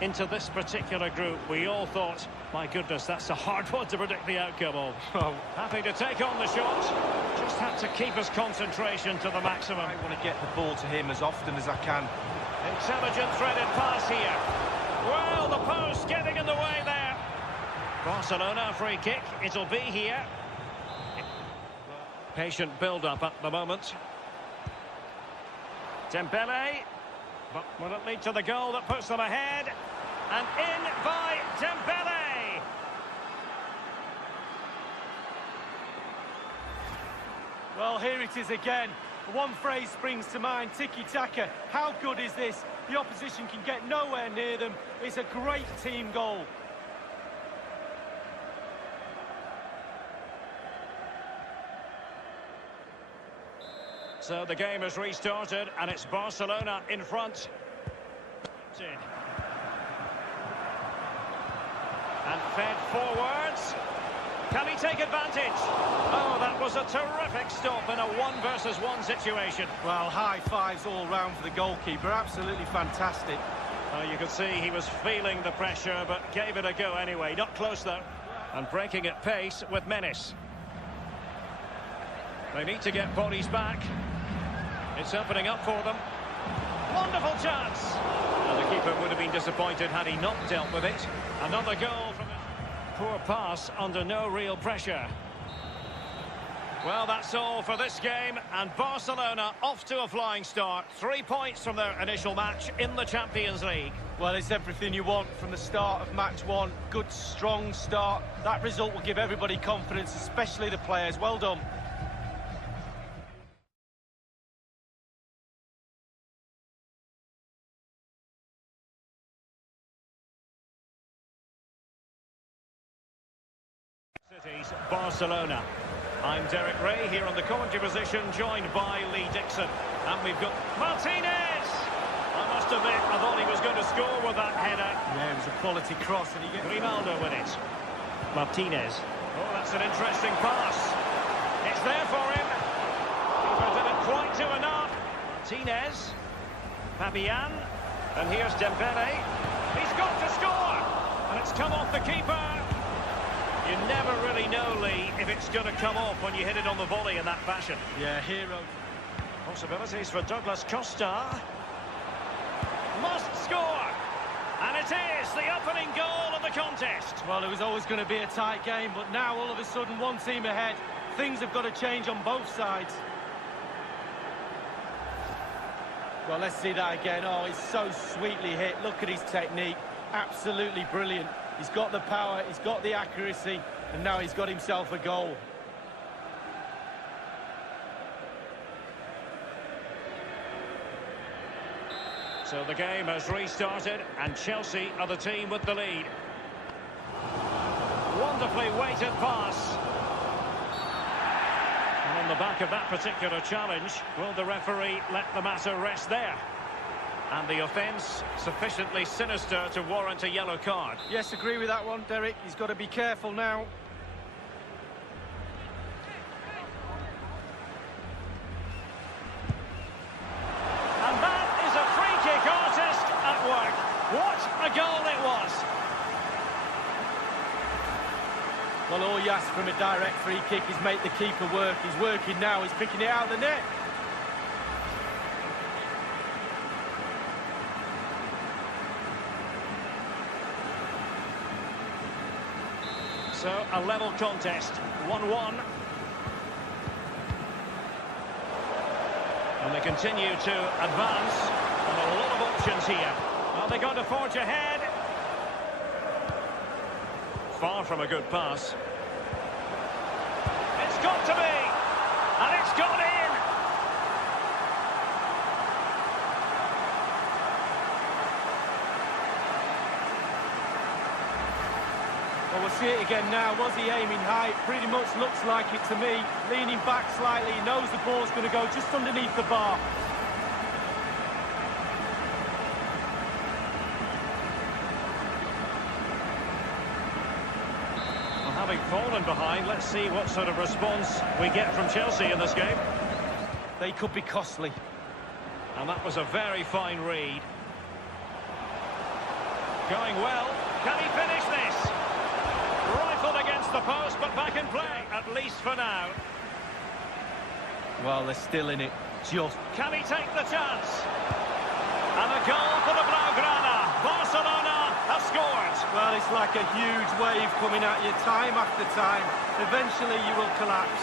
into this particular group. We all thought, my goodness, that's a hard one to predict the outcome of. Happy to take on the shot. Just had to keep his concentration to the maximum. I want to get the ball to him as often as I can. Intelligent threaded pass here. Well, the post getting in the way there. Barcelona free kick. It'll be here. Patient build-up at the moment. Dembele. But will it lead to the goal that puts them ahead? And in by Dembele. Well, here it is again. One phrase springs to mind, tiki-taka. How good is this? The opposition can get nowhere near them. It's a great team goal. So the game has restarted and it's Barcelona in front. And fed forwards. Can he take advantage? Oh, that was a terrific stop in a 1-versus-1 situation. Well, high fives all round for the goalkeeper. Absolutely fantastic. You could see he was feeling the pressure, but gave it a go anyway. Not close, though. And breaking at pace with menace. They need to get bodies back. It's opening up for them. Wonderful chance. And the keeper would have been disappointed had he not dealt with it. Another goal from a poor pass under no real pressure. Well, that's all for this game, and Barcelona off to a flying start. 3 points from their initial match in the Champions League. Well, it's everything you want from the start of match one. Good, strong start. That result will give everybody confidence, especially the players. Well done. City's Barcelona. I'm Derek Ray here on the commentary position, joined by Lee Dixon. And we've got Martinez! I must admit, I thought he was going to score with that header. Yeah, it was a quality cross, and he gets Grimaldo with it. Martinez. Oh, that's an interesting pass. It's there for him. Keeper didn't quite do enough. Martinez. Fabian. And here's Dembele. He's got to score! And it's come off the keeper. You never really know, Lee, if it's going to come off when you hit it on the volley in that fashion. Yeah, hero. Possibilities for Douglas Costa. Must score! And it is the opening goal of the contest. Well, it was always going to be a tight game, but now all of a sudden one team ahead. Things have got to change on both sides. Well, let's see that again. Oh, it's so sweetly hit. Look at his technique. Absolutely brilliant. He's got the power, he's got the accuracy, and now he's got himself a goal. So the game has restarted, and Chelsea are the team with the lead. Wonderfully weighted pass. And on the back of that particular challenge, will the referee let the matter rest there? And the offence sufficiently sinister to warrant a yellow card. Yes, agree with that one, Derek. He's got to be careful now. And that is a free kick artist at work. What a goal it was. Well, all you ask from a direct free kick is make the keeper work. He's working now, he's picking it out of the net. So, a level contest, 1-1. And they continue to advance. And a lot of options here. Are they going to forge ahead? Far from a good pass. It's got to be! And it's gone in! Well, we'll see it again now. Was he aiming high? It pretty much looks like it to me. Leaning back slightly, he knows the ball's going to go just underneath the bar. Well, having fallen behind, let's see what sort of response we get from Chelsea in this game. They could be costly. And that was a very fine read. Going well. Can he finish this? Rifled against the post, but back in play, at least for now. Well, they're still in it. Just. Can he take the chance? And a goal for the Blaugrana. Barcelona have scored. Well, it's like a huge wave coming at you time after time. Eventually you will collapse.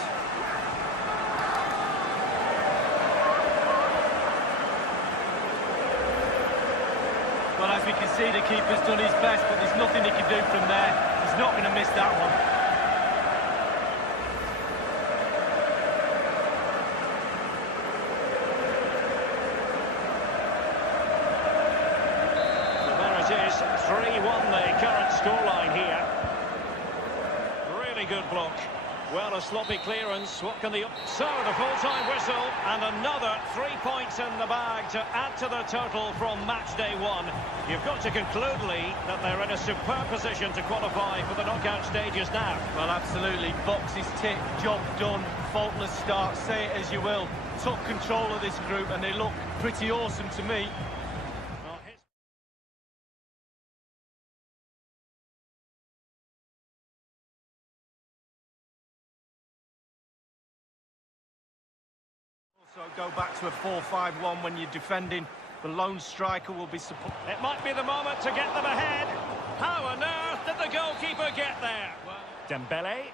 Well, as we can see, the keeper's done his best, but there's nothing he can do from there. He's not going to miss that one. So there it is, 3-1 the current scoreline here. Really good block. Well, a sloppy clearance. What can the... So, the full-time whistle, and another 3 points in the bag to add to the total from match day 1. You've got to conclude, Lee, that they're in a superb position to qualify for the knockout stages now. Well, absolutely. Boxes ticked, job done, faultless start, say it as you will. Took control of this group, and they look pretty awesome to me. So go back to a 4-5-1 when you're defending. The lone striker will be support. It might be the moment to get them ahead. How on earth did the goalkeeper get there? Dembele.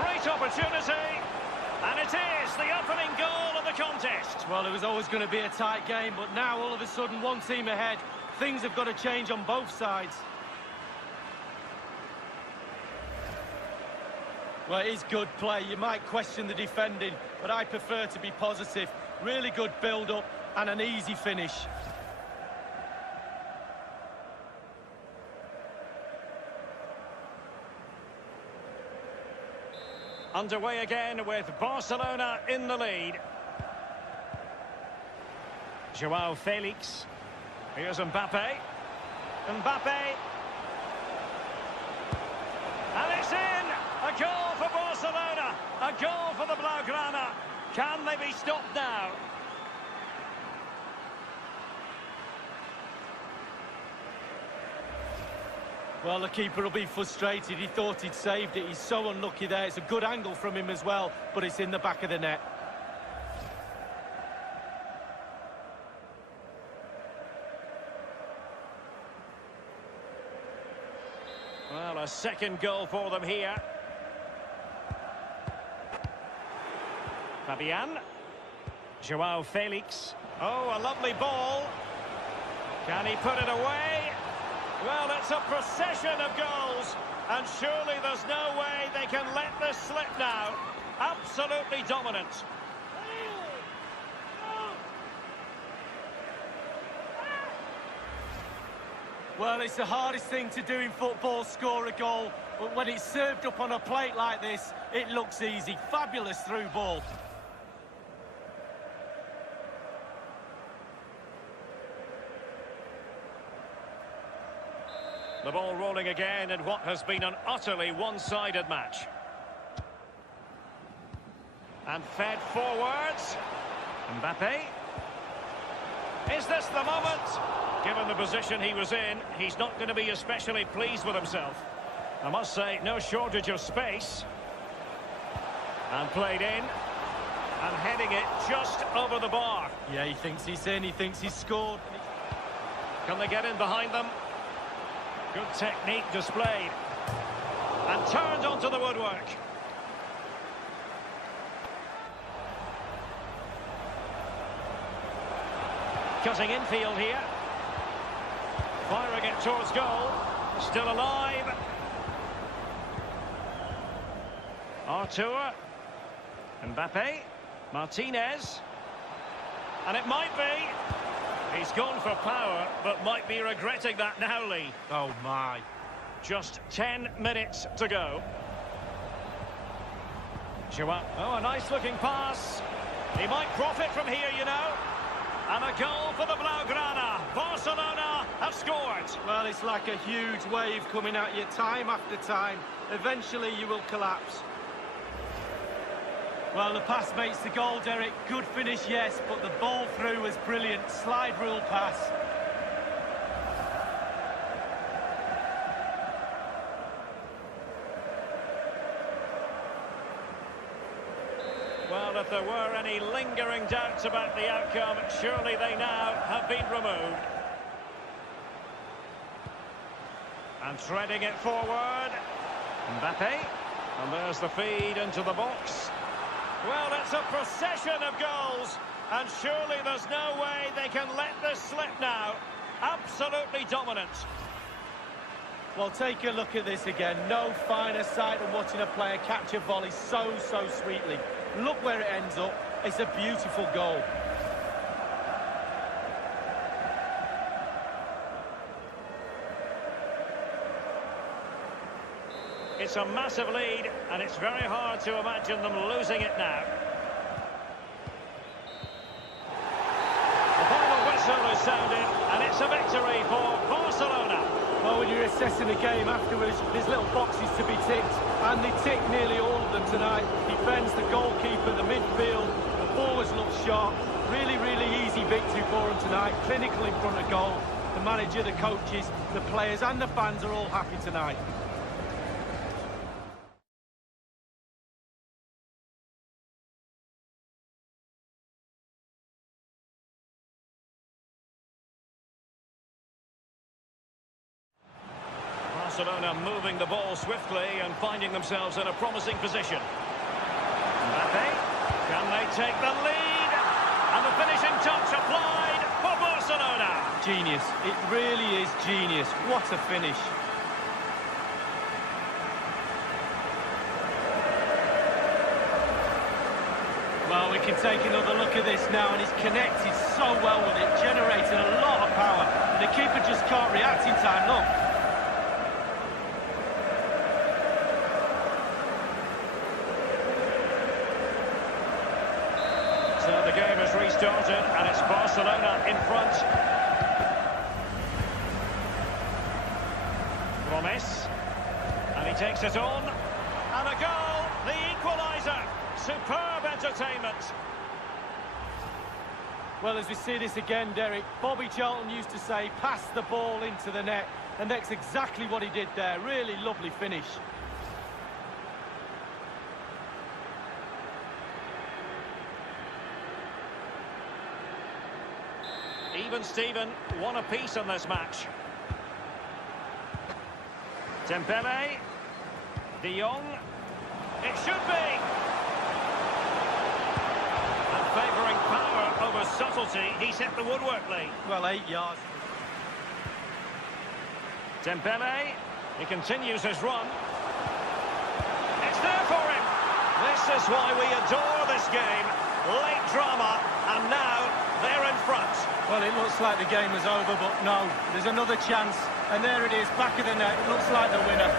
Great opportunity. And it is the opening goal of the contest. Well, it was always going to be a tight game, but now all of a sudden one team ahead. Things have got to change on both sides. Well, it is good play. You might question the defending, but I prefer to be positive. Really good build-up and an easy finish. Underway again with Barcelona in the lead. Joao Felix. Here's Mbappe. Mbappe. And it's in! A goal for Barcelona, a goal for the Blaugrana. Can they be stopped now? Well, the keeper will be frustrated. He thought he'd saved it. He's so unlucky there. It's a good angle from him as well, but it's in the back of the net. Well, a second goal for them here. Fabian. Joao Felix. Oh, a lovely ball. Can he put it away? Well, it's a procession of goals, and surely there's no way they can let this slip now. Absolutely dominant. Well, it's the hardest thing to do in football, score a goal, but when it's served up on a plate like this, it looks easy. Fabulous through ball. The ball rolling again in what has been an utterly one-sided match. And fed forwards. Mbappe. Is this the moment? Given the position he was in, he's not going to be especially pleased with himself. I must say, no shortage of space. And played in. And heading it just over the bar. Yeah, he thinks he's in, he thinks he's scored. Can they get in behind them? Good technique displayed. And turned onto the woodwork. Cutting infield here. Firing it towards goal. Still alive. Artur. Mbappe. Martinez. And it might be. He's gone for power, but might be regretting that now, Lee. Oh, my. Just 10 minutes to go. Joao. Oh, a nice-looking pass. He might profit from here, you know. And a goal for the Blaugrana. Barcelona have scored. Well, it's like a huge wave coming at you time after time. Eventually you will collapse. Well, the pass makes the goal, Derek. Good finish, yes, but the ball through was brilliant. Slide rule pass. Well, if there were any lingering doubts about the outcome, surely they now have been removed. And threading it forward, Mbappe. And there's the feed into the box. Well, it's a procession of goals, and surely there's no way they can let this slip now. Absolutely dominant. Well, take a look at this again. No finer sight than watching a player catch a volley so sweetly. Look where it ends up. It's a beautiful goal. It's a massive lead, and it's very hard to imagine them losing it now. The final whistle is sounded, and it's a victory for Barcelona. Well, when you're assessing the game afterwards, there's little boxes to be ticked, and they tick nearly all of them tonight. Defence, the goalkeeper, the midfield, the forwards look sharp. Really easy victory for them tonight. Clinical in front of goal. The manager, the coaches, the players and the fans are all happy tonight. Barcelona moving the ball swiftly and finding themselves in a promising position. Mbappe, can they take the lead? And the finishing touch applied for Barcelona. Genius. It really is genius. What a finish. Well, we can take another look at this now, and he's connected so well with it, generating a lot of power. And the keeper just can't react in time, look. So the game has restarted, and it's Barcelona in front. Gomez, and he takes it on, and a goal, the equaliser. Superb entertainment. Well, as we see this again, Derek, Bobby Charlton used to say, pass the ball into the net, and that's exactly what he did there. Really lovely finish. Even Steven, one apiece in this match. Dembele, De Jong, it should be. And favouring power over subtlety, he's hit the woodwork, Lee. Well, 8 yards. Dembele, he continues his run. It's there for him. This is why we adore this game. Late drama, and now they're in front. Well, it looks like the game was over, but no, there's another chance. And there it is, back of the net. It looks like the winner.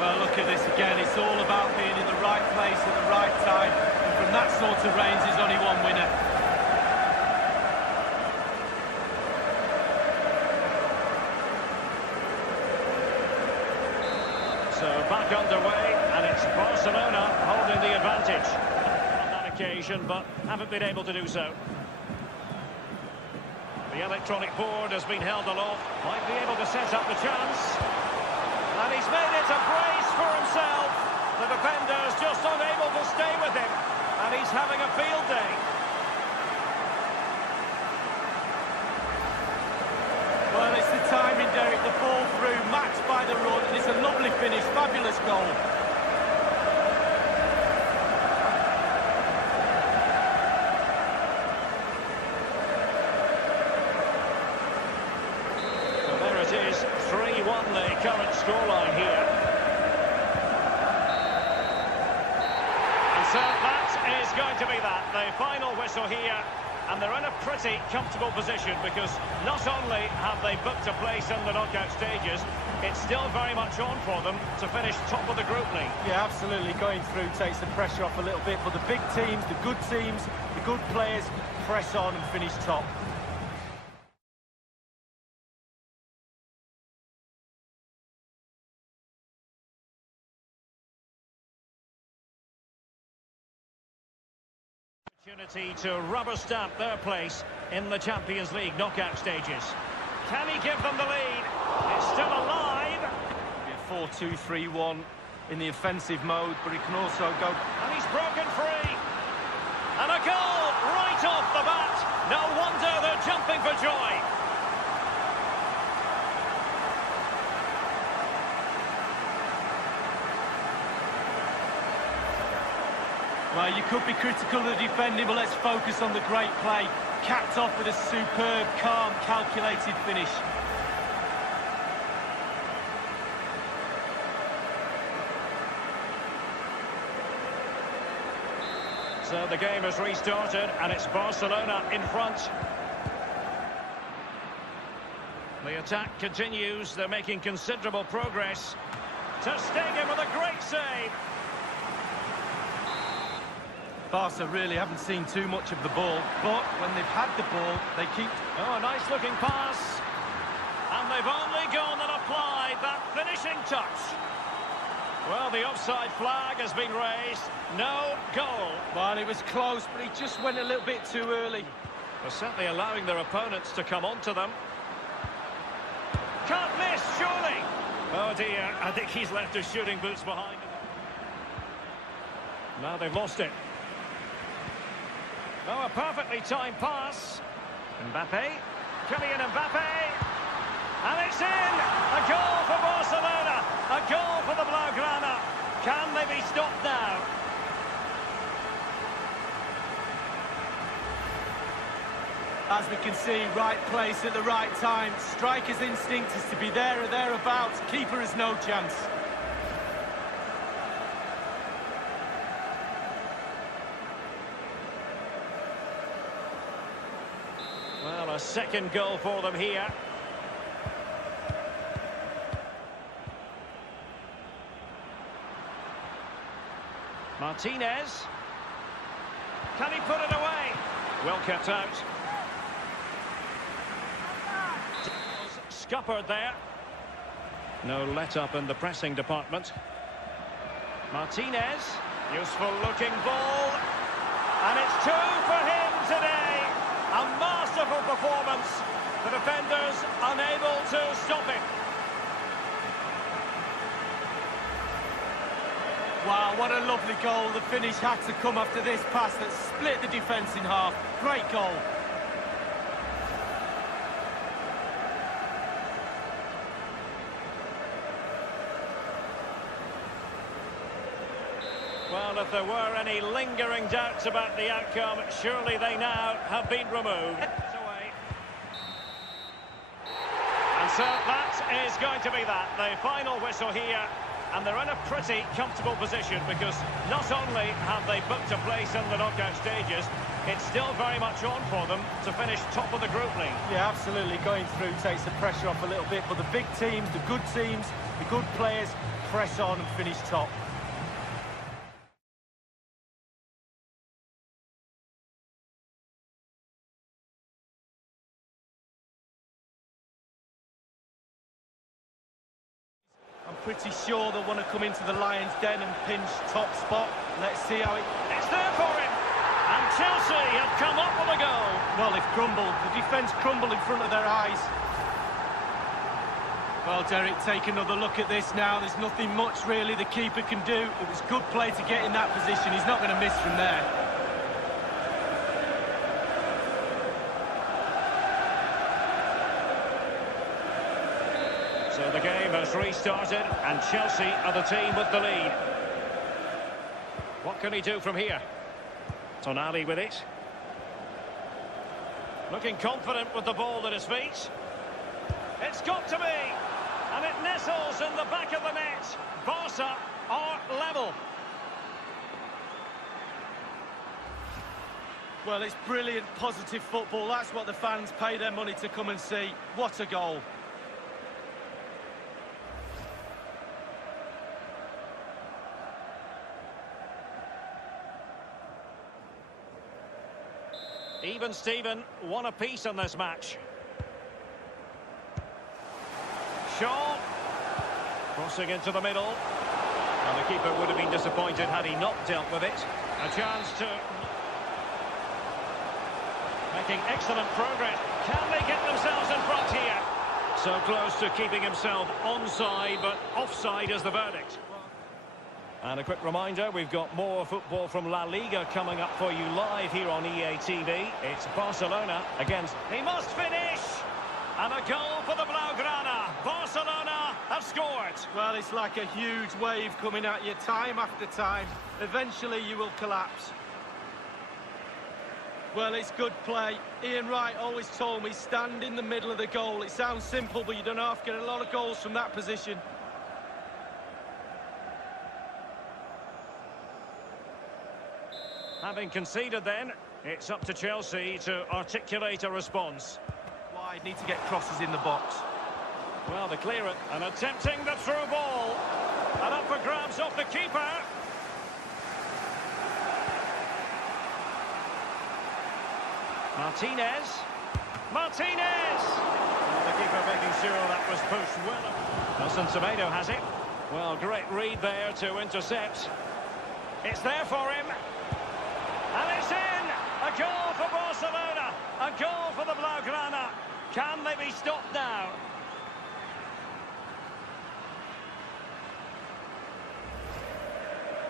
Well, look at this again. It's all about being in the right place at the right time. And from that sort of range, there's only one winner. So back underway, and it's Barcelona holding the advantage on that occasion, but haven't been able to do so. The electronic board has been held aloft, might be able to set up the chance. And he's made it a brace for himself. The defender's just unable to stay with him, and he's having a field day. Well, it's the timing, Derek. The ball through, matched by the run, and it's a lovely finish, fabulous goal. So there it is, 3-1 the current scoreline here. And so that is going to be that, the final whistle here. And they're in a pretty comfortable position because not only have they booked a place in the knockout stages, it's still very much on for them to finish top of the group league. Yeah, absolutely. Going through takes the pressure off a little bit, but the big teams, the good players, press on and finish top. ability to rubber stamp their place in the Champions League knockout stages. Can he give them the lead? It's still alive. 4-2-3-1 in the offensive mode, but he can also go... And he's broken free. And a goal right off the bat. No wonder they're jumping for joy. Well, you could be critical of the defending, but let's focus on the great play. Capped off with a superb, calm, calculated finish. So the game has restarted, and it's Barcelona in front. The attack continues. They're making considerable progress. Ter Stegen with a great save. Barca really haven't seen too much of the ball, but when they've had the ball, they keep... Oh, a nice-looking pass. And they've only gone and applied that finishing touch. Well, the offside flag has been raised. No goal. Well, it was close, but he just went a little bit too early. They're certainly allowing their opponents to come onto them. Can't miss, surely. Oh, dear. I think he's left his shooting boots behind. Now they've lost it. Oh, a perfectly timed pass. Mbappe. Kylian Mbappe. And it's in! A goal for Barcelona. A goal for the Blaugrana. Can they be stopped now? As we can see, right place at the right time. Striker's instinct is to be there or thereabouts. Keeper has no chance. Well, a second goal for them here. Martinez. Can he put it away? Well kept out. Scuppered there. No let-up in the pressing department. Martinez. Useful looking ball. And it's two for him today. A masterful performance. The defenders unable to stop it. Wow, what a lovely goal. The finish had to come after this pass that split the defence in half. Great goal. Well, if there were any lingering doubts about the outcome, surely they now have been removed. Away. And so that is going to be that. The final whistle here. And they're in a pretty comfortable position because not only have they booked a place in the knockout stages, it's still very much on for them to finish top of the group league. Yeah, absolutely. Going through takes the pressure off a little bit, but the big teams, the good teams, the good players press on and finish top. I'm pretty sure they'll want to come into the Lions' den and pinch top spot. Let's see how it... It's there for him! And Chelsea have come up with a goal. Well, they've crumbled. The defence crumbled in front of their eyes. Well, Derek, take another look at this now. There's nothing much, really, the keeper can do. It was good play to get in that position. He's not going to miss from there. So the game has restarted, and Chelsea are the team with the lead. What can he do from here? Tonali with it. Looking confident with the ball at his feet. It's got to be! And it nestles in the back of the net. Barca are level. Well, it's brilliant, positive football. That's what the fans pay their money to come and see. What a goal. Even Steven, one apiece on this match. Shaw. Crossing into the middle. And the keeper would have been disappointed had he not dealt with it. A chance to... making excellent progress. Can they get themselves in front here? So close to keeping himself onside, but offside is the verdict. And a quick reminder, we've got more football from La Liga coming up for you live here on EA TV. It's Barcelona against... He must finish! And a goal for the Blaugrana. Barcelona have scored. Well, it's like a huge wave coming at you time after time. Eventually you will collapse. Well, it's good play. Ian Wright always told me, stand in the middle of the goal. It sounds simple, but you don't have to get a lot of goals from that position. Having conceded then, it's up to Chelsea to articulate a response. Wide, need to get crosses in the box. Well, the clearance, and attempting the through ball. And up for grabs off the keeper. Martinez. Martinez! And the keeper making sure that was pushed well. Nelson Semedo has it. Well, great read there to intercept. It's there for him. And it's in! A goal for Barcelona! A goal for the Blaugrana! Can they be stopped now?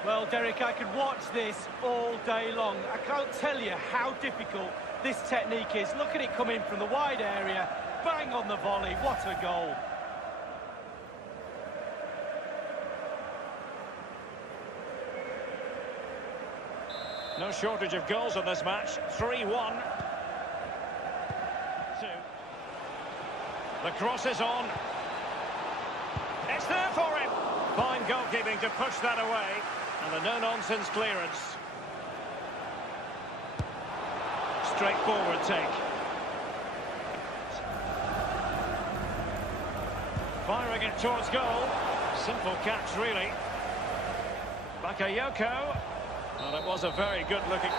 Well, Derek, I could watch this all day long. I can't tell you how difficult this technique is. Look at it come in from the wide area. Bang on the volley. What a goal. No shortage of goals in this match. 3-1. The cross is on. It's there for him. Fine goalkeeping to push that away. And a no-nonsense clearance. Straightforward take. Firing it towards goal. Simple catch, really. Bakayoko. Well, it was a very good-looking...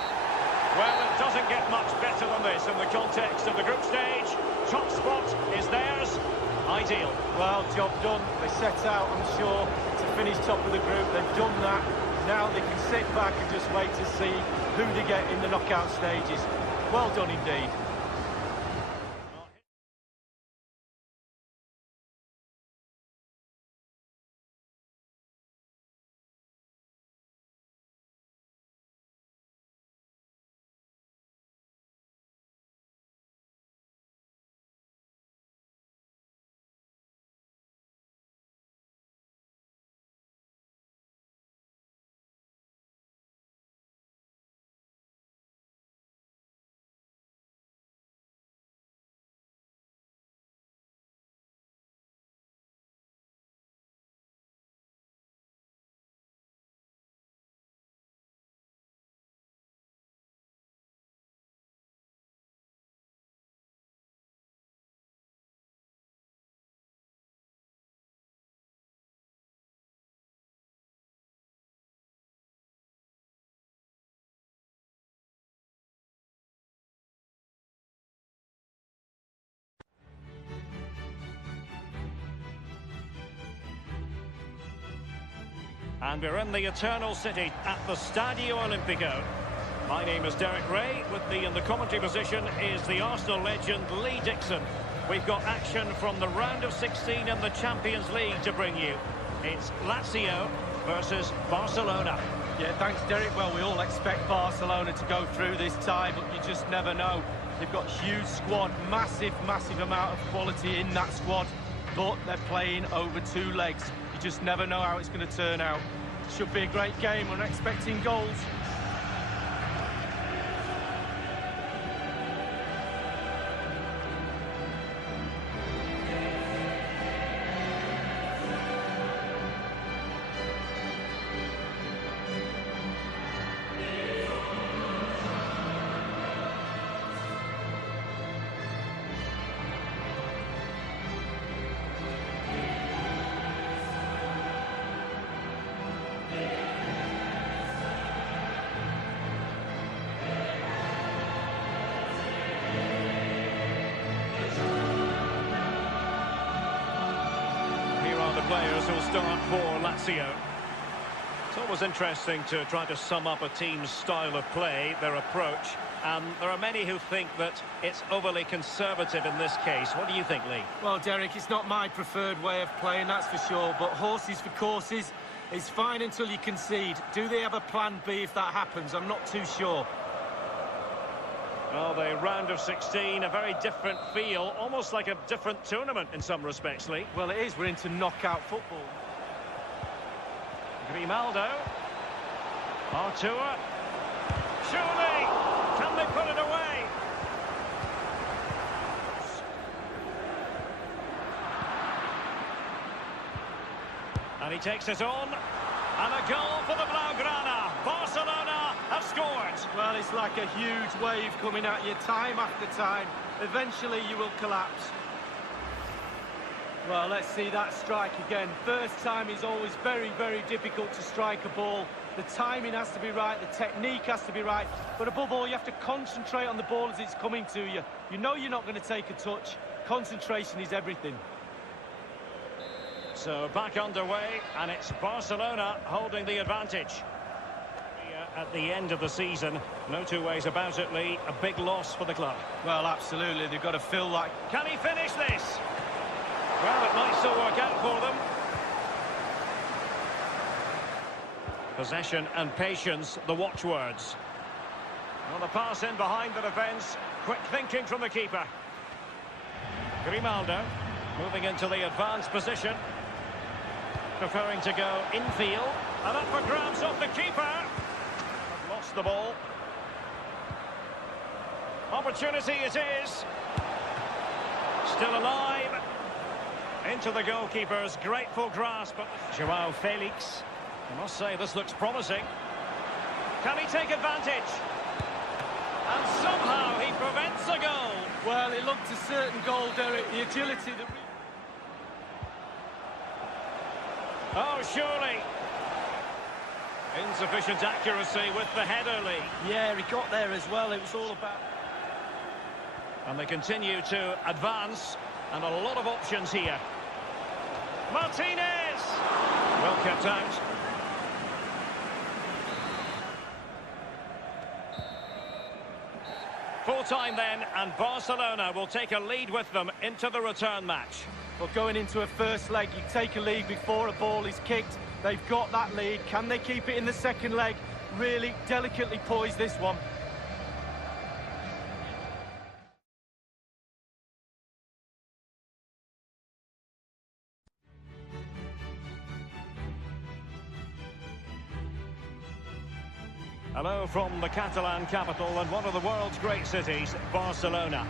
Well, it doesn't get much better than this in the context of the group stage. Top spot is theirs. Ideal. Well, job done. They set out, I'm sure, to finish top of the group. They've done that. Now they can sit back and just wait to see who they get in the knockout stages. Well done indeed. And we're in the Eternal City at the Stadio Olimpico. My name is Derek Ray. With me in the commentary position is the Arsenal legend Lee Dixon. We've got action from the round of 16 in the Champions League to bring you. It's Lazio versus Barcelona. Yeah, thanks, Derek. Well, we all expect Barcelona to go through this tie, but you just never know. They've got a huge squad, massive amount of quality in that squad, but they're playing over two legs. You just never know how it's going to turn out. Should be a great game. We're expecting goals. Players who'll start for Lazio. It's always interesting to try to sum up a team's style of play, their approach. And there are many who think that it's overly conservative in this case. What do you think, Lee? Well, Derek, it's not my preferred way of playing, that's for sure. But horses for courses, it's fine until you concede. Do they have a plan B if that happens? I'm not too sure. Well, the round of 16, a very different feel, almost like a different tournament in some respects, Lee. Well, it is. We're into knockout football. Grimaldo. Artur. Surely! Can they put it away? And he takes it on. And a goal for the Blaugrana. Barcelona have scored. Well, it's like a huge wave coming at you time after time. Eventually you will collapse. Well, let's see that strike again. First time is always very, very difficult to strike a ball. The timing has to be right, the technique has to be right, but above all, you have to concentrate on the ball as it's coming to you. You know you're not going to take a touch. Concentration is everything. So back underway, and it's Barcelona holding the advantage. At the end of the season, no two ways about it, Lee, a big loss for the club. Well, absolutely, they've got to feel like... Can he finish this? Well, it might still work out for them. Possession and patience, the watchwords. Well, the pass in behind the defence. Quick thinking from the keeper. Grimaldo moving into the advanced position. Preferring to go infield. And up for grabs off the keeper. Have lost the ball. Opportunity it is. Still alive. Into the goalkeeper's grateful grasp. Joao Felix. I must say, this looks promising. Can he take advantage? And somehow he prevents a goal. Well, it looked a certain goal, Derek. The agility that... Oh, surely. Insufficient accuracy with the header, Lee. Yeah, he got there as well. It was all about... And they continue to advance. And a lot of options here. Martinez! Well kept out. Full time then, and Barcelona will take a lead with them into the return match. Well, going into a first leg, you take a lead before a ball is kicked. They've got that lead. Can they keep it in the second leg? Really delicately poised, this one. Hello from the Catalan capital and one of the world's great cities, Barcelona.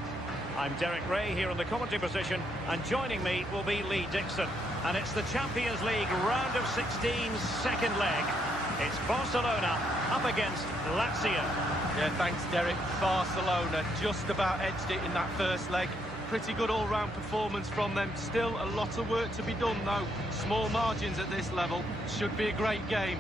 I'm Derek Ray here in the commentary position, and joining me will be Lee Dixon. And it's the Champions League round of 16 second leg. It's Barcelona up against Lazio. Yeah, thanks, Derek. Barcelona just about edged it in that first leg. Pretty good all-round performance from them. Still a lot of work to be done, though. Small margins at this level. Should be a great game.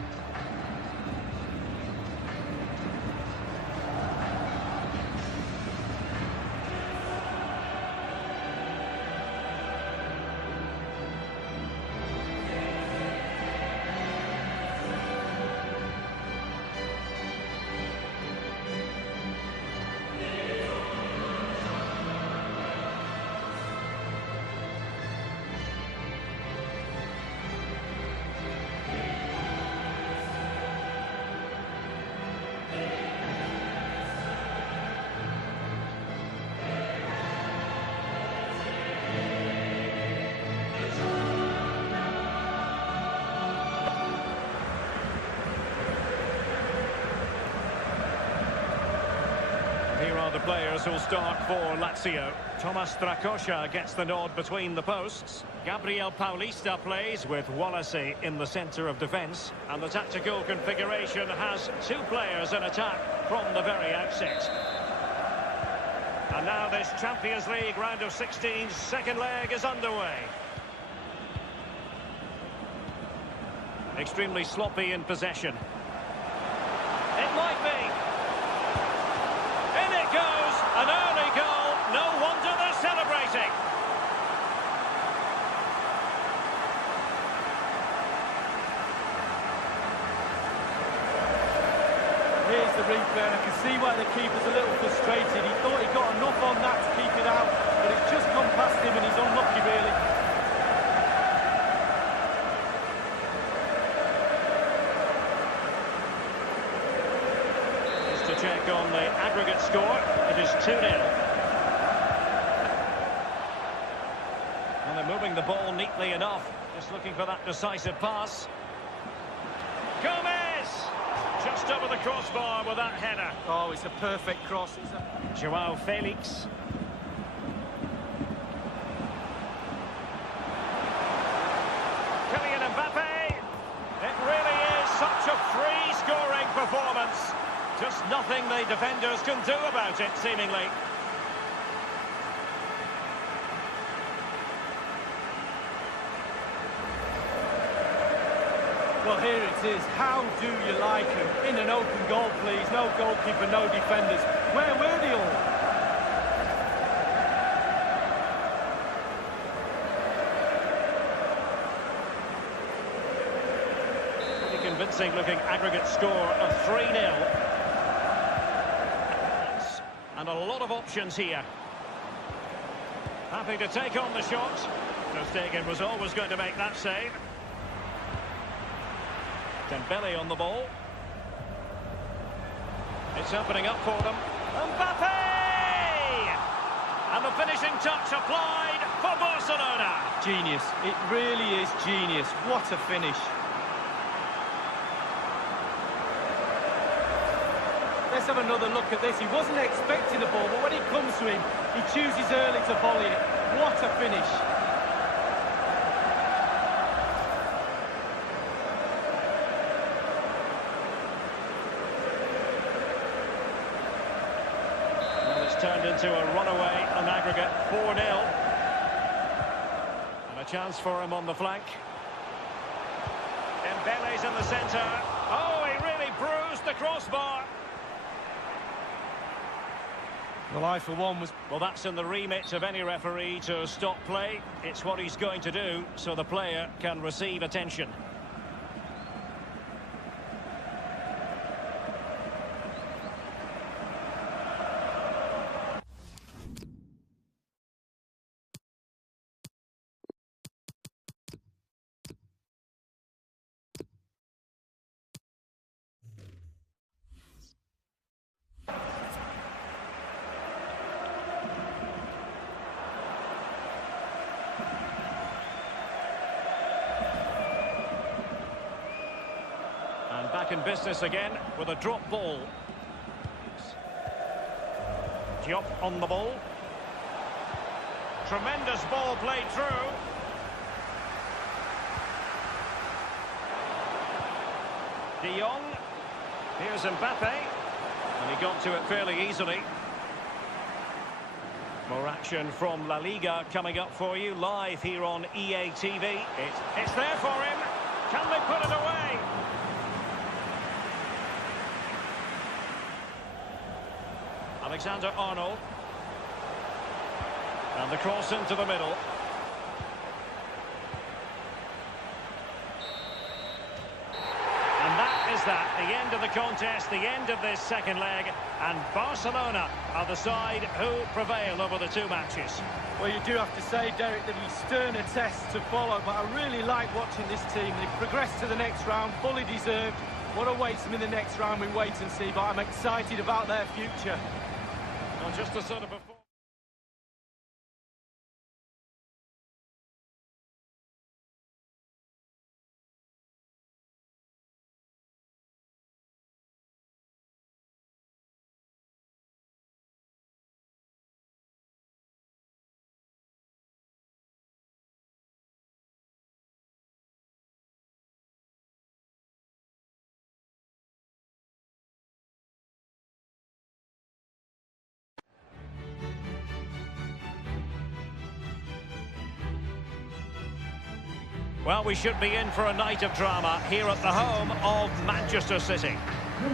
Here are the players who'll start for Lazio. Tomas Strakosha gets the nod between the posts. Gabriel Paulista plays with Wallacey in the centre of defence. And the tactical configuration has two players in attack from the very outset. And now this Champions League round of 16 second leg is underway. Extremely sloppy in possession. It might be. In it goes, an early goal, no wonder they're celebrating. Here's the replay, and I can see why the keeper's a little check on the aggregate score. It is 2-0. And they're moving the ball neatly enough. Just looking for that decisive pass. Gomez! Just over the crossbar with that header. Oh, it's a perfect cross. Joao Felix. Kylian Mbappe. It really is such a free-scoring performance. Just nothing the defenders can do about it, seemingly. Well, here it is. How do you like him? In an open goal, please. No goalkeeper, no defenders. Where were they all? Pretty convincing looking aggregate score of 3-0. And a lot of options here. Happy to take on the shot. Ter Stegen was always going to make that save. Dembele on the ball. It's opening up for them. Mbappe! And the finishing touch applied for Barcelona. Genius. It really is genius. What a finish. Let's have another look at this. He wasn't expecting the ball, but when it comes to him, he chooses early to volley it. What a finish. Turned into a runaway on aggregate 4-0. And a chance for him on the flank. Dembele's in the centre. Oh, he really bruised the crossbar. Well, I, for one, was... Well, that's in the remit of any referee to stop play. It's what he's going to do, so the player can receive attention. Back in business again with a drop ball. Diop on the ball. Tremendous ball played through. De Jong. Here's Mbappe. And he got to it fairly easily. More action from La Liga coming up for you live here on EA TV. It's there for him. Can they put it away? Alexander-Arnold. And the cross into the middle. And that is that. The end of the contest, the end of this second leg. And Barcelona are the side who prevail over the two matches. Well, you do have to say, Derek, there'll be sterner tests to follow, but I really like watching this team. They've progressed to the next round, fully deserved. What awaits them in the next round, we wait and see, but I'm excited about their future. Well, just a sort of performance. Well, we should be in for a night of drama here at the home of Manchester City.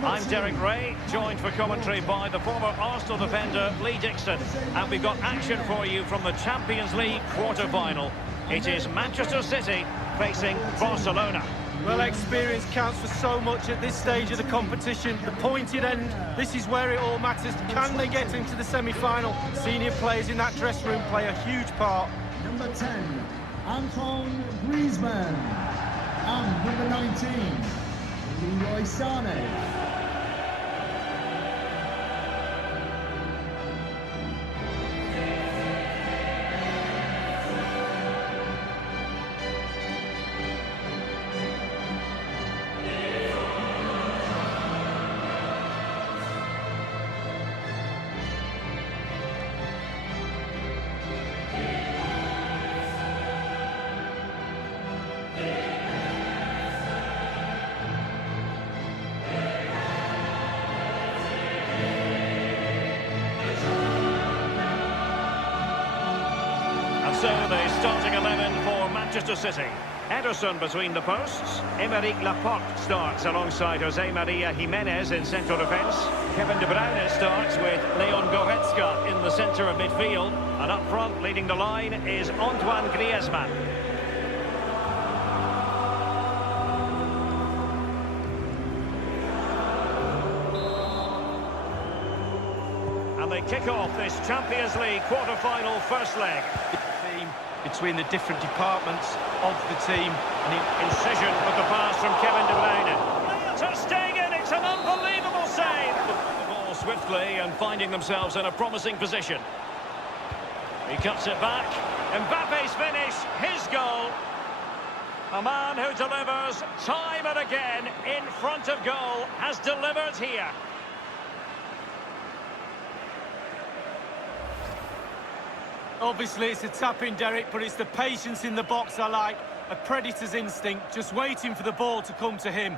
I'm Derek Ray, joined for commentary by the former Arsenal defender Lee Dixon. And we've got action for you from the Champions League quarter-final. It is Manchester City facing Barcelona. Well, experience counts for so much at this stage of the competition. The pointed end, this is where it all matters. Can they get into the semi-final? Senior players in that dressing room play a huge part. Number 10, Antoine Griezmann. And number 19, Leroy Sané. So the starting 11 for Manchester City. Ederson between the posts. Aymeric Laporte starts alongside Jose Maria Jimenez in central defence. Kevin De Bruyne starts with Leon Goretzka in the centre of midfield. And up front, leading the line, is Antoine Griezmann. And they kick off this Champions League quarter-final first leg. Between the different departments of the team. Incision with the pass from Kevin De Bruyne. Ter Stegen, it's an unbelievable save. The ball swiftly and finding themselves in a promising position. He cuts it back. Mbappe's finish, his goal. A man who delivers time and again in front of goal has delivered here. Obviously, it's a tap-in, Derek, but it's the patience in the box I like. A predator's instinct, just waiting for the ball to come to him.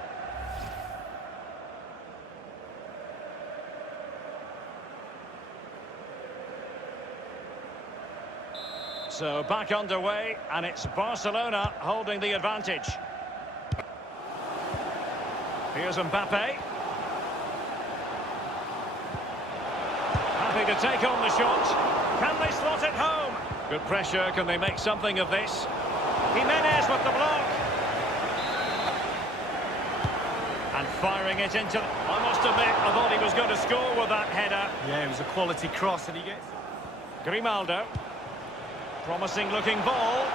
So back underway, and it's Barcelona holding the advantage. Here's Mbappe. Happy to take on the shot. Can they slot it home? Good pressure. Can they make something of this? Jimenez with the block. And firing it into... I must admit, I thought he was going to score with that header. Yeah, it was a quality cross and he gets... Grimaldo. Promising looking ball.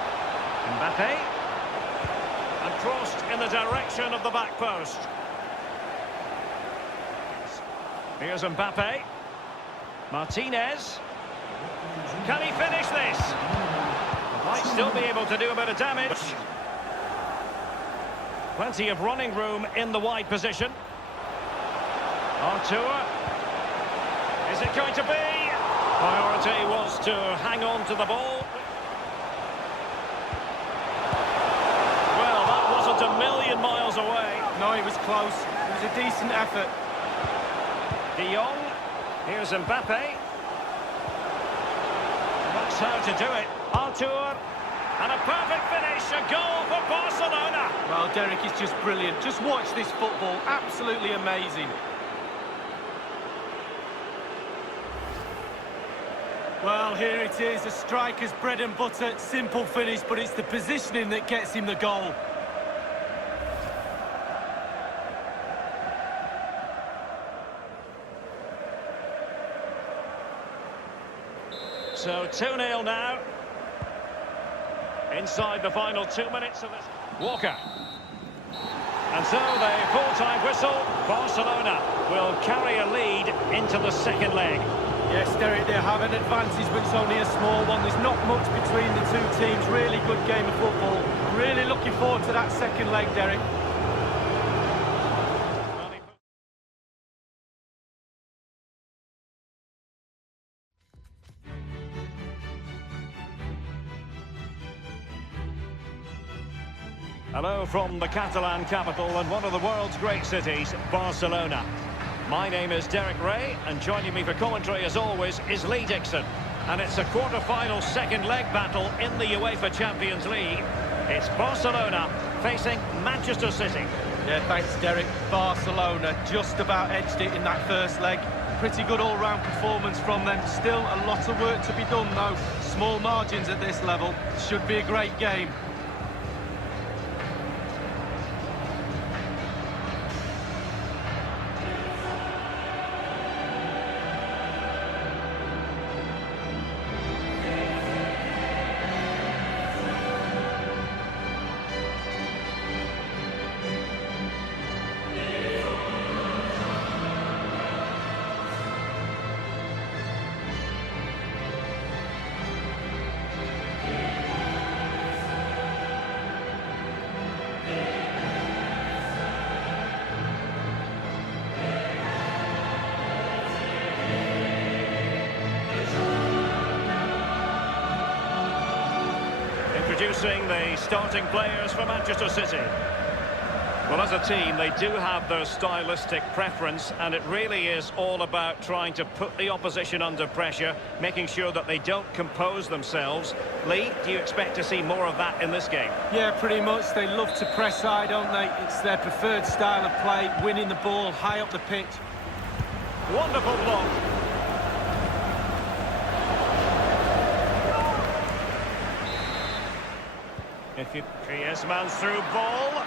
Mbappe. And crossed in the direction of the back post. Here's Mbappe. Martinez. Can he finish this? Might still be able to do a bit of damage. Plenty of running room in the wide position. Artur. Is it going to be? Priority was to hang on to the ball. Well, that wasn't a million miles away. No, it was close. It was a decent effort. De Jong. Here's Mbappe. That's how to do it. Artur. And a perfect finish. A goal for Barcelona. Well, Derek is just brilliant. Just watch this football. Absolutely amazing. Well, here it is. A striker's bread and butter. Simple finish, but it's the positioning that gets him the goal. So 2-0 now. Inside the final 2 minutes of this. Walker. And so the full-time whistle. Barcelona will carry a lead into the second leg. Yes, Derek, they have an advantage, but it's only a small one. There's not much between the two teams. Really good game of football. Really looking forward to that second leg, Derek. Hello from the Catalan capital and one of the world's great cities, Barcelona. My name is Derek Ray, and joining me for commentary as always is Lee Dixon. And it's a quarter-final second leg battle in the UEFA Champions League. It's Barcelona facing Manchester City. Yeah, thanks, Derek. Barcelona just about edged it in that first leg. Pretty good all-round performance from them. Still a lot of work to be done, though. Small margins at this level. Should be a great game. Introducing the starting players for Manchester City. Well, as a team, they do have their stylistic preference, and it really is all about trying to put the opposition under pressure, making sure that they don't compose themselves. Lee, do you expect to see more of that in this game? Yeah, pretty much. They love to press high, don't they? It's their preferred style of play, winning the ball high up the pitch. Wonderful block. Griezmann's through ball.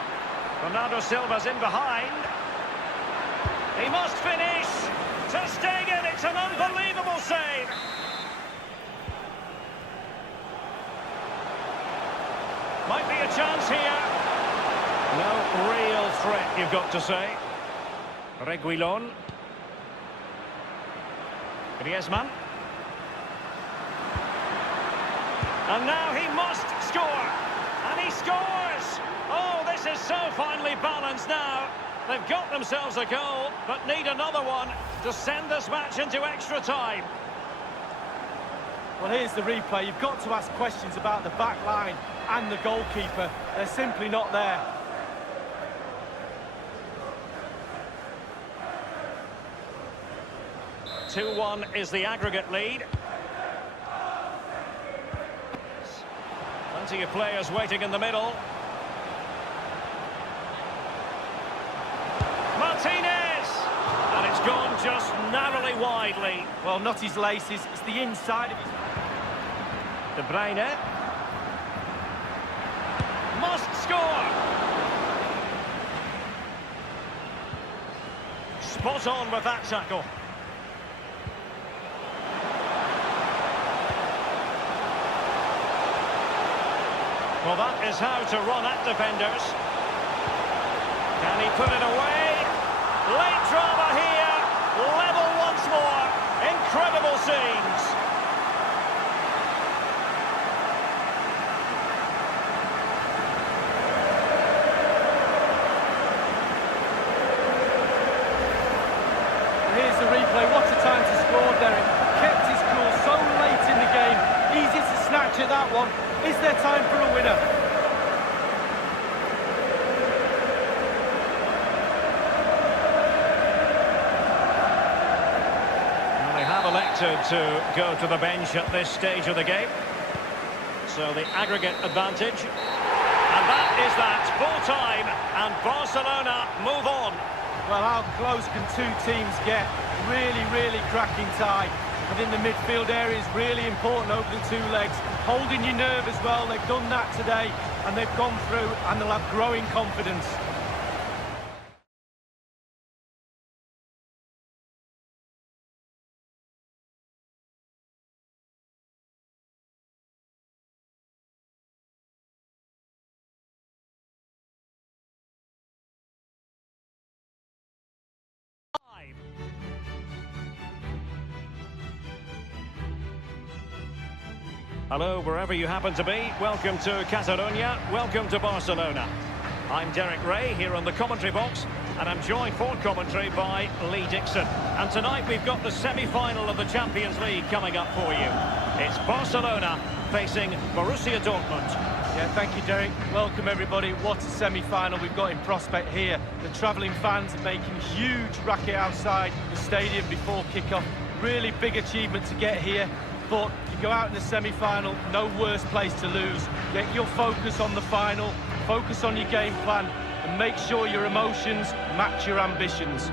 Bernardo Silva's in behind. He must finish. Ter Stegen, it's an unbelievable save. Might be a chance here. No real threat, you've got to say. Reguilon. Griezmann. And now he must score. And he scores! Oh, this is so finely balanced now. They've got themselves a goal, but need another one to send this match into extra time. Well, here's the replay. You've got to ask questions about the back line and the goalkeeper. They're simply not there. Two-one is the aggregate lead. Plenty of players waiting in the middle. Martinez! And it's gone just narrowly widely. Well, not his laces, it's the inside of his... De Bruyne. Must score! Spot on with that tackle. Well, that is how to run at defenders. Can he put it away? Late drama here. Level once more. Incredible scenes. Here's the replay. What a time to score, Derek. Kept his cool so late in the game. Easy to snatch at that one. Is there time for a winner? Well, they have elected to go to the bench at this stage of the game. So the aggregate advantage. And that is that. Full time. And Barcelona move on. Well, how close can two teams get? Really, really cracking tie. Within the midfield area is really important over the two legs. Holding your nerve as well. They've done that today, and they've gone through, and they'll have growing confidence. Hello, wherever you happen to be. Welcome to Catalonia. Welcome to Barcelona. I'm Derek Ray here on the commentary box, and I'm joined for commentary by Lee Dixon. And tonight we've got the semi-final of the Champions League coming up for you. It's Barcelona facing Borussia Dortmund. Yeah, thank you, Derek. Welcome, everybody. What a semi-final we've got in prospect here. The travelling fans are making huge racket outside the stadium before kick-off. Really big achievement to get here. But you go out in the semi-final, no worse place to lose. Get your focus on the final, focus on your game plan, and make sure your emotions match your ambitions.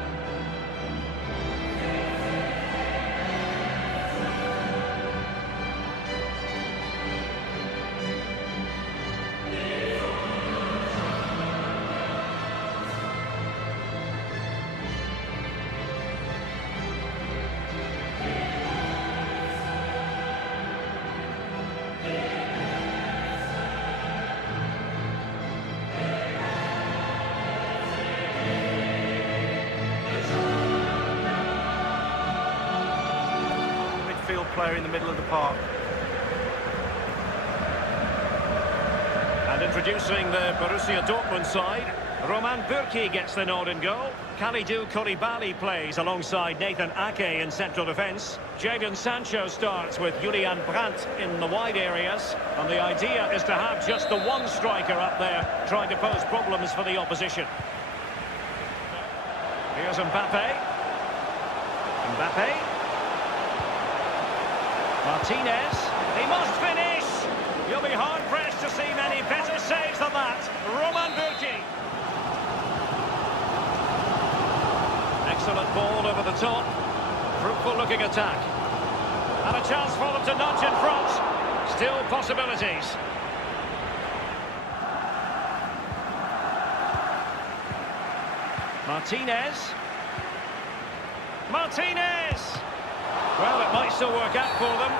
Player in the middle of the park. And introducing the Borussia Dortmund side, Roman Bürki gets the nod in goal. Kalidou Koulibaly plays alongside Nathan Ake in central defence. Jadon Sancho starts with Julian Brandt in the wide areas. And the idea is to have just the one striker up there trying to pose problems for the opposition. Here's Mbappe. Mbappe. Martinez. He must finish. You'll be hard-pressed to see many better saves than that. Roman Burki. Excellent ball over the top. Fruitful-looking attack. And a chance for them to nudge in front. Still possibilities. Martinez. Martinez! Well, it might still work out for them.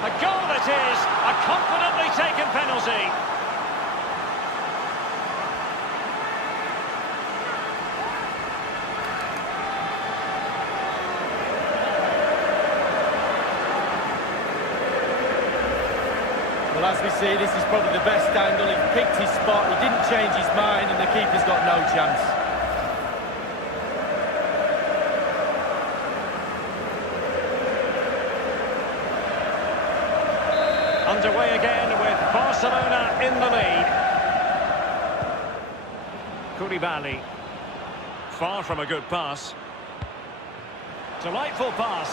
A goal it is, a confidently taken penalty. Well, as we see, this is probably the best angle. He picked his spot, he didn't change his mind, and the keeper's got no chance. Underway again with Barcelona in the lead. Koulibaly. Far from a good pass. Delightful pass.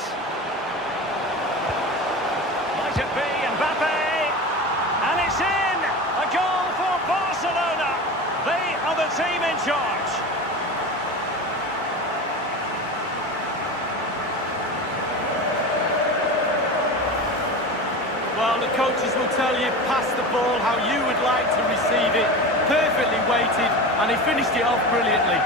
Might it be Mbappe? And it's in! A goal for Barcelona! They are the team in charge. Well, the coaches will tell you, pass the ball how you would like to receive it. Perfectly weighted, and he finished it off brilliantly.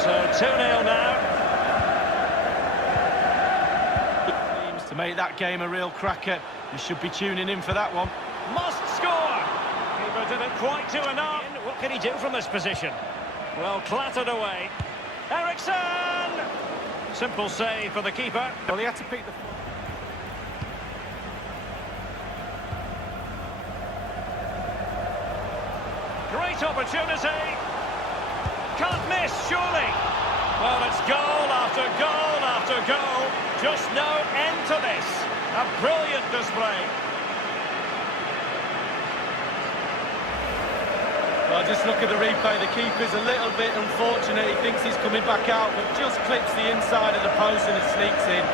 So 2-0 now. To make that game a real cracker, you should be tuning in for that one. Must score! Keeper didn't quite do enough. What can he do from this position? Well, clattered away. Ericsson! Simple save for the keeper. Well, he had to pick the... Great opportunity. Can't miss, surely. Well, it's goal after goal after goal. Just no end to this. A brilliant display. Well, just look at the replay. The keeper's a little bit unfortunate. He thinks he's coming back out, but just clips the inside of the post and it sneaks in.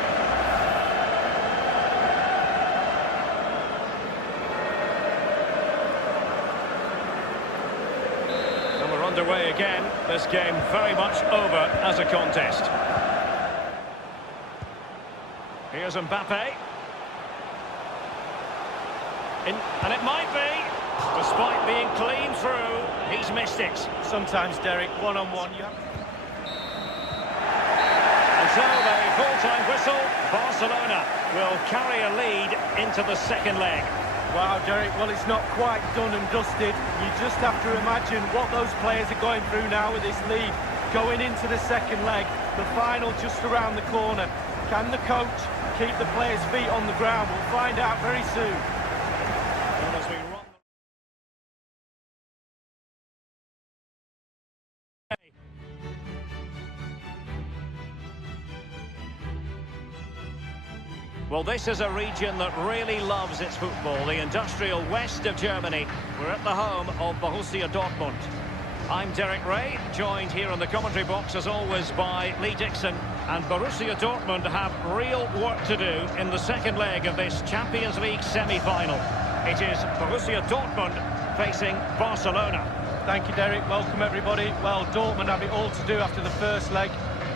And we're underway again. This game very much over as a contest. Here's Mbappe. And it might be. Despite being clean through, he's missed it. Sometimes, Derek, one-on-one, you have... And so the full-time whistle, Barcelona will carry a lead into the second leg. Wow, Derek, well, it's not quite done and dusted. You just have to imagine what those players are going through now with this lead. Going into the second leg, the final just around the corner. Can the coach keep the players' feet on the ground? We'll find out very soon. And as we run Well, this is a region that really loves its football, the industrial west of Germany. We're at the home of Borussia Dortmund. I'm Derek Ray, joined here in the commentary box as always by Lee Dixon. And Borussia Dortmund have real work to do in the second leg of this Champions League semi-final. It is Borussia Dortmund facing Barcelona. Thank you, Derek. Welcome, everybody. Well, Dortmund have it all to do after the first leg.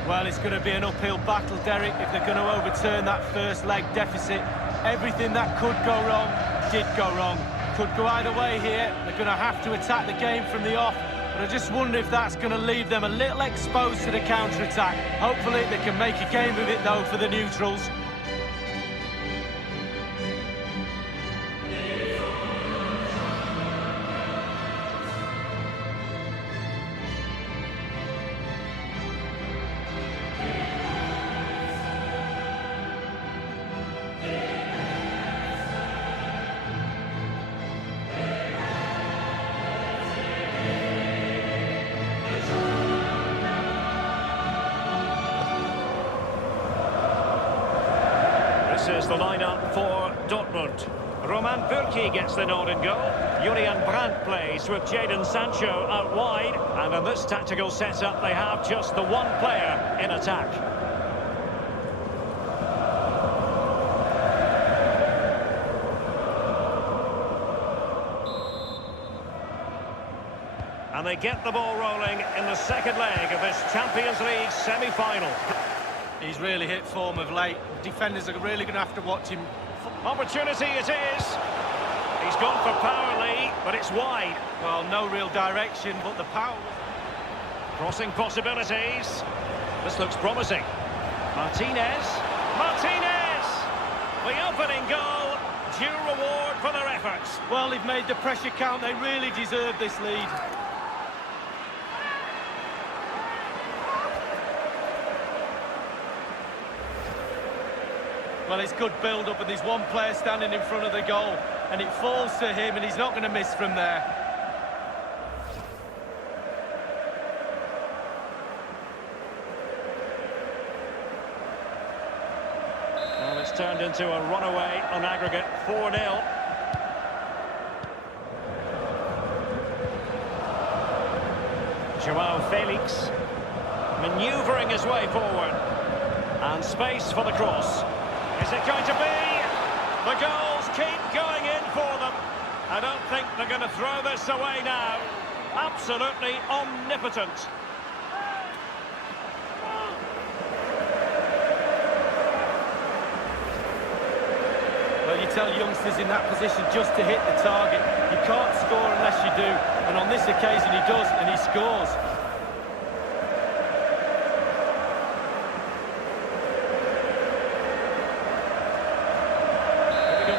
Well, it's going to be an uphill battle, Derek, if they're going to overturn that first leg deficit. Everything that could go wrong, did go wrong. Could go either way here. They're going to have to attack the game from the off. But I just wonder if that's going to leave them a little exposed to the counter-attack. Hopefully they can make a game of it, though, for the neutrals. is the lineup for Dortmund. Roman Bürki gets the nod in goal. Julian Brandt plays with Jadon Sancho out wide. And in this tactical setup, they have just the one player in attack. And they get the ball rolling in the second leg of this Champions League semi-final. He's really hit form of late. Defenders are really going to have to watch him. Opportunity it is. He's gone for power, Lee, but it's wide. Well, no real direction, but the power... Crossing possibilities. This looks promising. Martinez. Martinez! The opening goal. Due reward for their efforts. Well, they've made the pressure count. They really deserve this lead. Well, it's good build-up, and there's one player standing in front of the goal, and it falls to him, and he's not going to miss from there. Well, it's turned into a runaway on aggregate, 4-0. Joao Felix manoeuvring his way forward, and space for the cross. Is it going to be? The goals keep going in for them. I don't think they're going to throw this away now. Absolutely omnipotent. Well, you tell youngsters in that position just to hit the target. You can't score unless you do. And on this occasion he does, and he scores.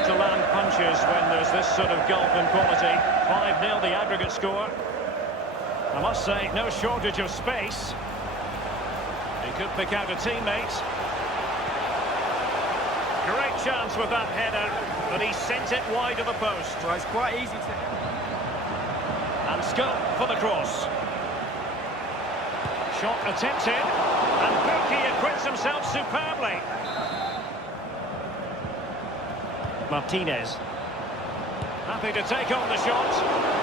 To land punches when there's this sort of gulf in quality. 5-0 the aggregate score. I must say, no shortage of space. He could pick out a teammate. Great chance with that header, but he sent it wide of the post. Well, it's quite easy to... And scope for the cross. Shot attempted, and Bürki acquits himself superbly. Martinez. Happy to take on the shot.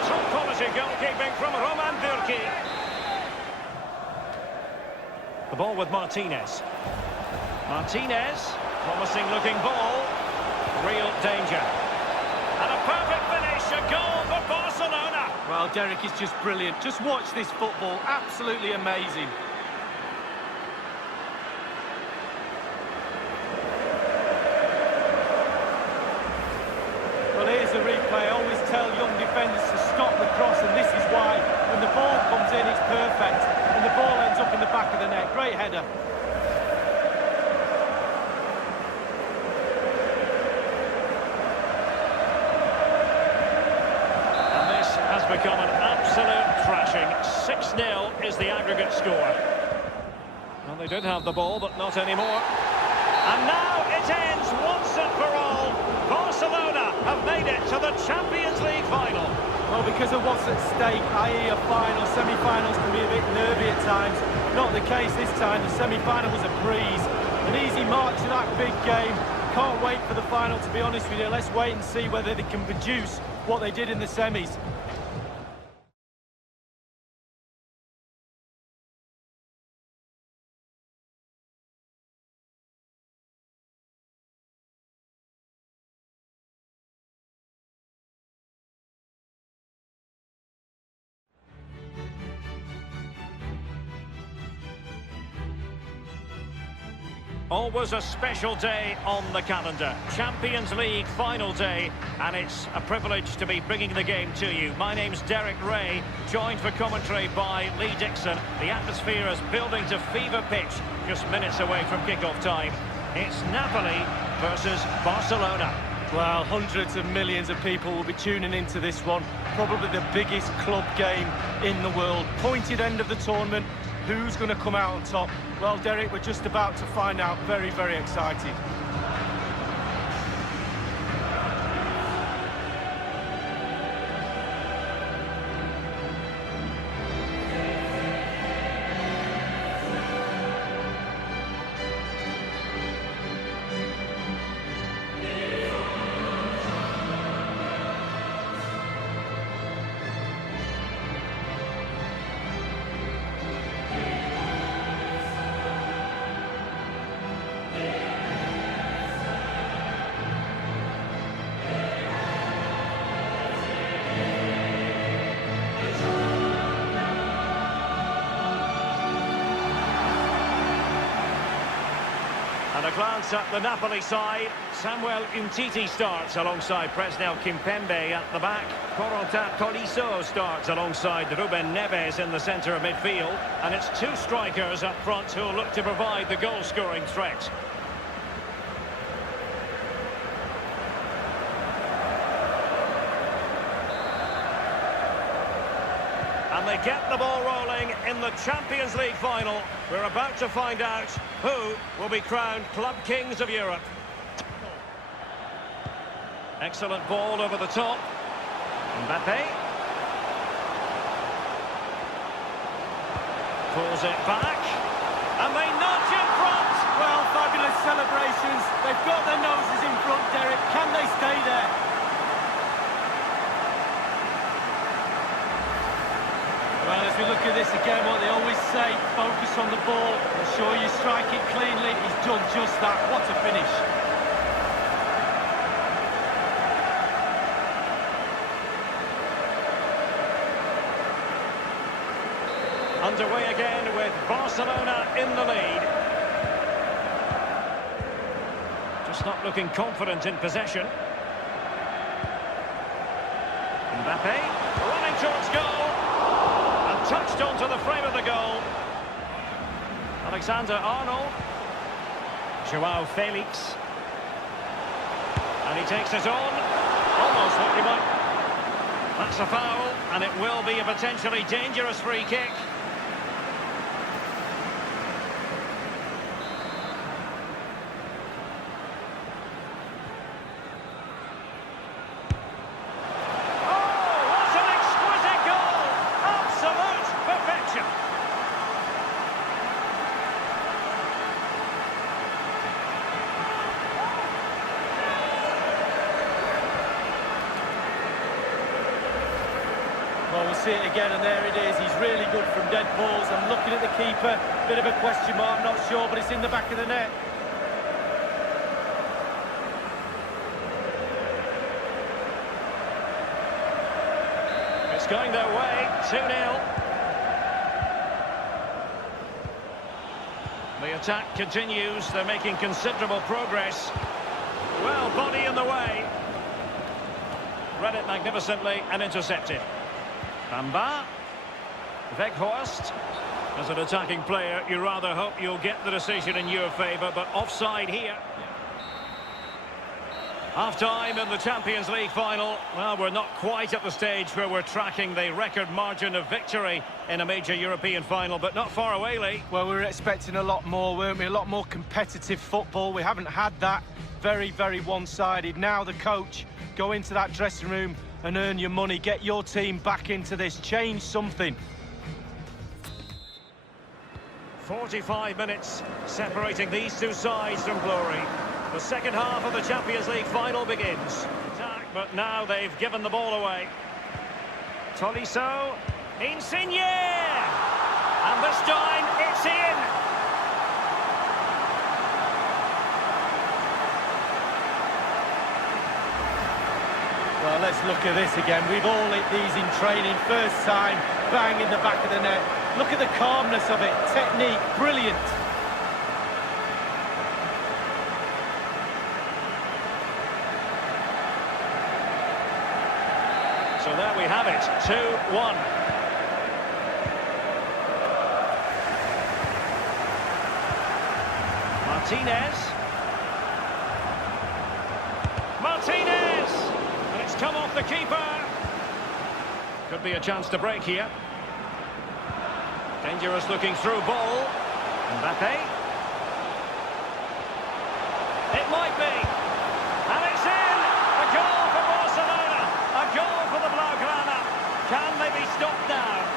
Top quality goalkeeping from Roman Bürki. The ball with Martinez. Martinez. Promising looking ball. Real danger. And a perfect finish. A goal for Barcelona. Well, Derek is just brilliant. Just watch this football. Absolutely amazing. Here's the replay. I always tell young defenders to stop the cross, and this is why. When the ball comes in, it's perfect, and the ball ends up in the back of the net. Great header. And this has become an absolute thrashing. 6-0 is the aggregate score. Well, they did have the ball, but not anymore. And now it ends once and for all. Barcelona have made it to the Champions League final. Well, because of what's at stake, i.e. a final, semi-finals can be a bit nervy at times. Not the case this time. The semi-final was a breeze. An easy march to that big game. Can't wait for the final, to be honest with you. Let's wait and see whether they can produce what they did in the semis. Always a special day on the calendar. Champions League final day, and it's a privilege to be bringing the game to you. My name's Derek Ray, joined for commentary by Lee Dixon. The atmosphere is building to fever pitch, just minutes away from kick-off time. It's Napoli versus Barcelona. Well, hundreds of millions of people will be tuning into this one. Probably the biggest club game in the world. Pointed end of the tournament. Who's going to come out on top? Well, Derek, we're just about to find out. Very, very excited. And a glance at the Napoli side. Samuel Umtiti starts alongside Presnel Kimpembe at the back. Corentin Tolisso starts alongside Ruben Neves in the centre of midfield. And it's two strikers up front who look to provide the goal-scoring threat. And they get the ball rolling in the Champions League final. We're about to find out who will be crowned Club Kings of Europe. Excellent ball over the top. Mbappe. Pulls it back. And they nudge in front. Well, fabulous celebrations. They've got their noses in front, Derek. Can they stay there? Well, as we look at this again, what they always say, focus on the ball, ensure you strike it cleanly. He's done just that. What a finish. Underway again with Barcelona in the lead. Just not looking confident in possession. Mbappe running towards goal. Touched onto the frame of the goal. Alexander-Arnold. Joao Felix. And he takes it on. Almost what you might... That's a foul, and it will be a potentially dangerous free kick. Well, we'll see it again, and there it is. He's really good from dead balls. I'm looking at the keeper. Bit of a question mark, not sure, but it's in the back of the net. It's going their way, 2-0. The attack continues. They're making considerable progress. Well, body in the way. Read it magnificently and intercepted. Bamba. Weghorst. As an attacking player, you rather hope you'll get the decision in your favour, but offside here. Half-time in the Champions League final. Well, we're not quite at the stage where we're tracking the record margin of victory in a major European final, but not far away, Lee. Well, we were expecting a lot more, weren't we? A lot more competitive football. We haven't had that. Very, very one-sided. Now the coach, go into that dressing room and earn your money. Get your team back into this. Change something. 45 minutes separating these two sides from glory. The second half of the Champions League final begins. Attack, but now they've given the ball away. Tolisso. Insigne! And this time, it's in! Well, let's look at this again. We've all hit these in training. First time, bang in the back of the net. Look at the calmness of it. Technique, brilliant. So there we have it, 2-1. Martinez! And it's come off the keeper. Could be a chance to break here. Dangerous looking through ball. Mbappe. It might be. And it's in! A goal for Barcelona. A goal for the Blaugrana. Can they be stopped now?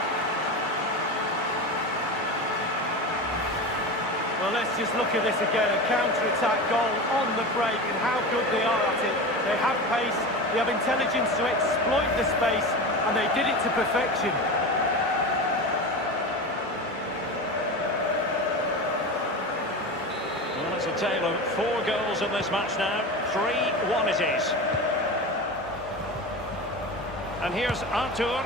Well, let's just look at this again. A counter-attack goal on the break, and how good they are at it. They have pace, they have intelligence to exploit the space, and they did it to perfection. Well, it's a tale of 4 goals in this match now. 3-1 it is. And here's Artur.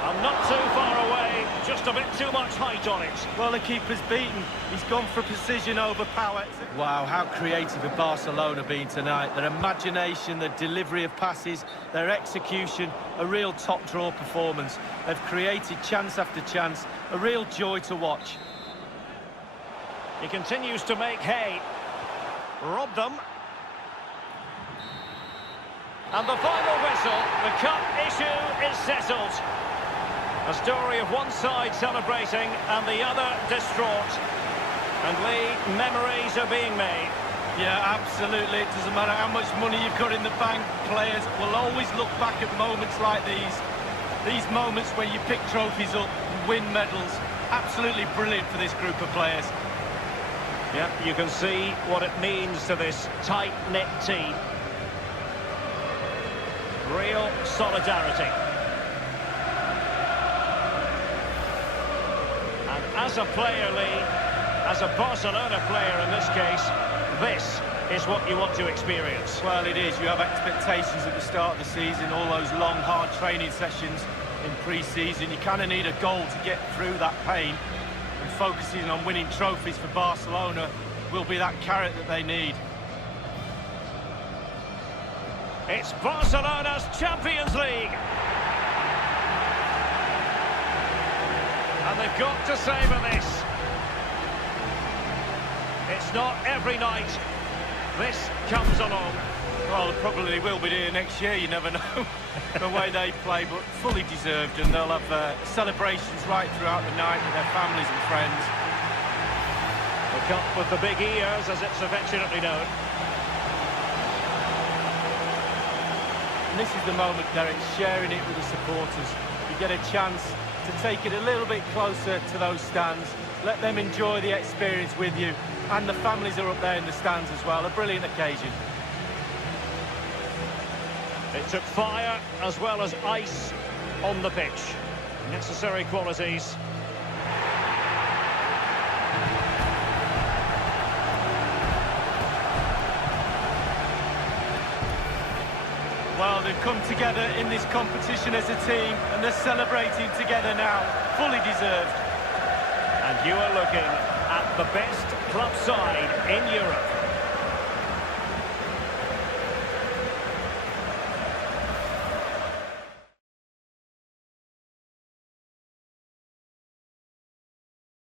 And not too far away. Just a bit too much height on it. Well, the keeper's beaten. He's gone for precision over power. Wow, how creative have Barcelona been tonight. Their imagination, their delivery of passes, their execution, a real top-draw performance. They've created chance after chance, a real joy to watch. He continues to make hay. Robbed them. And the final whistle, the cup issue is settled. A story of one side celebrating and the other distraught. And Lee, memories are being made. Yeah, absolutely. It doesn't matter how much money you've got in the bank. Players will always look back at moments like these. These moments where you pick trophies up and win medals. Absolutely brilliant for this group of players. Yeah, you can see what it means to this tight-knit team. Real solidarity. And as a player, Lee, as a Barcelona player in this case, this is what you want to experience. Well, it is. You have expectations at the start of the season, all those long, hard training sessions in pre-season. You kind of need a goal to get through that pain. And focusing on winning trophies for Barcelona will be that carrot that they need. It's Barcelona's Champions League. And they've got to savour this. It's not every night this comes along. Well, it probably will be here next year, you never know, the way they play, but fully deserved, and they'll have celebrations right throughout the night with their families and friends. The cup with the big ears, as it's affectionately known. And this is the moment, Derek, sharing it with the supporters. You get a chance to take it a little bit closer to those stands, let them enjoy the experience with you, and the families are up there in the stands as well. A brilliant occasion. It took fire as well as ice on the pitch. Necessary qualities. Well, they've come together in this competition as a team, and they're celebrating together now. Fully deserved. And you are looking at the best club side in Europe.